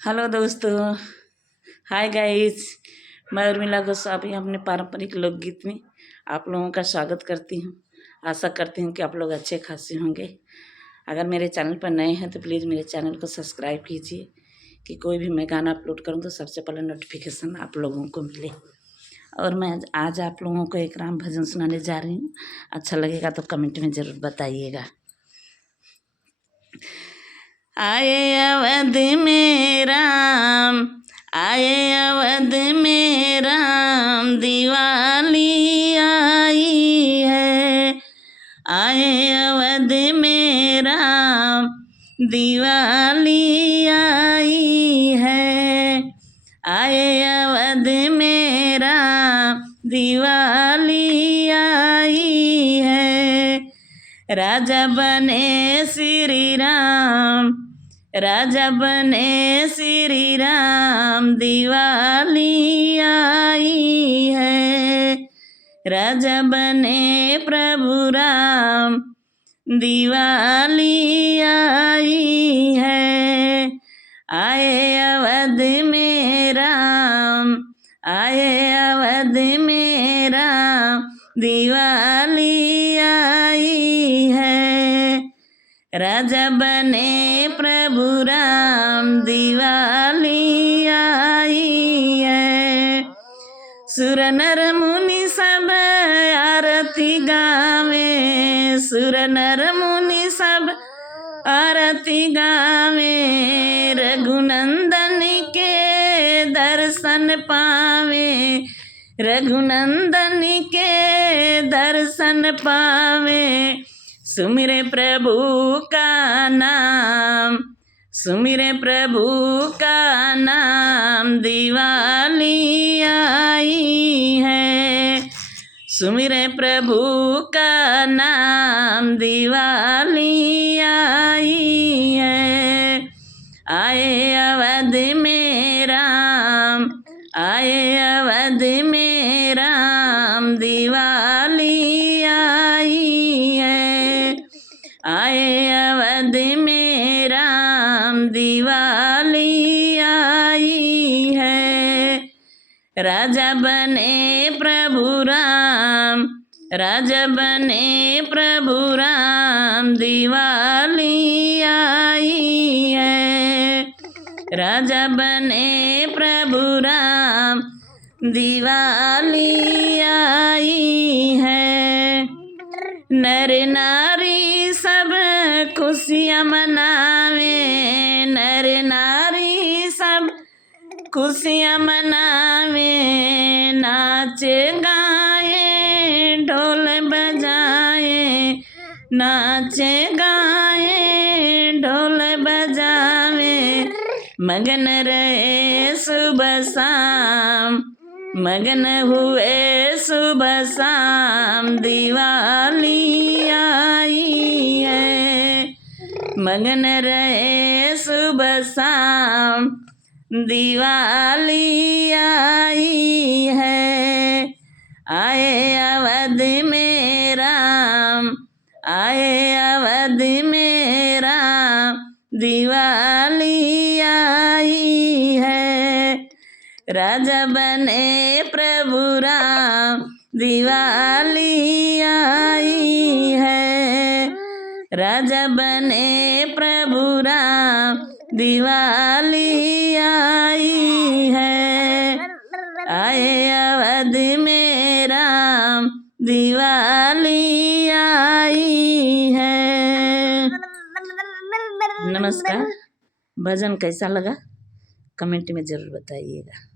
Hello दोस्तों, hi guys. मैं उर्मिला गोस्वामी अपने पारंपरिक लोकगीत में आप लोगों का स्वागत करती हूँ। आशा करती हूँ कि आप लोग अच्छे खासे होंगे। अगर मेरे चैनल पर नए हैं तो प्लीज़ मेरे चैनल को सब्सक्राइब कीजिए कि कोई भी मैं गाना अपलोड करूँ तो सबसे पहले नोटिफिकेशन आप लोगों को मिले। और मैं आज आप लोगों को एक राम भजन सुनाने जा रही हूँ। अच्छा लगेगा तो कमेंट में ज़रूर बताइएगा। आए अवध में राम, आए अवध में राम, दिवाली आई है। आए अवध में राम, दिवाली आई है। आए अवध में राम, दिवाली आई है। राजा बने श्री राम, राजा बने श्री राम, दिवाली आई है। राजा बने प्रभु राम, दिवाली आई है। आए अवध में राम, आए अवध में राम, दिवाली आई है। राजा बने प्रभु राम, दिवाली आई है। सुर नर मुनि सब आरती गावे, सुर नर मुनि सब आरती गावे। रघुनंदन के दर्शन पावे, रघुनंदन के दर्शन पावे। सुमिरे प्रभु का नाम, सुमिरे प्रभु का नाम, दिवाली आई है। सुमिरे प्रभु का नाम, दिवाली आई है। आए अवध में राम, आए अवध में राम, दिवाली आई है। आए अवध में राम, दिवाली आई है। राजा बने प्रभु राम, राजा बने प्रभु राम, दिवाली आई है। राजा बने प्रभु राम, दिवाली आई है। नर नारी सब खुशियाँ मनावे, नर नारी सब खुशियाँ मनावे। नाचे गाए ढोल बजाए, नाचे गाए ढोल बजावे। मगन रहे सुबह शाम, मगन हुए सुबह शाम, दिवाली आई है। मगन रहे सुबह शाम, दिवाली आई है। आए अवध में राम, आए अवध में राम, दिवाली आई है। राजा बने प्रभु राम, दिवाली आई है। राजा बने प्रभु राम, दिवाली आई है। आए अवध में राम, दिवाली आई है। नमस्कार। भजन कैसा लगा कमेंट में ज़रूर बताइएगा।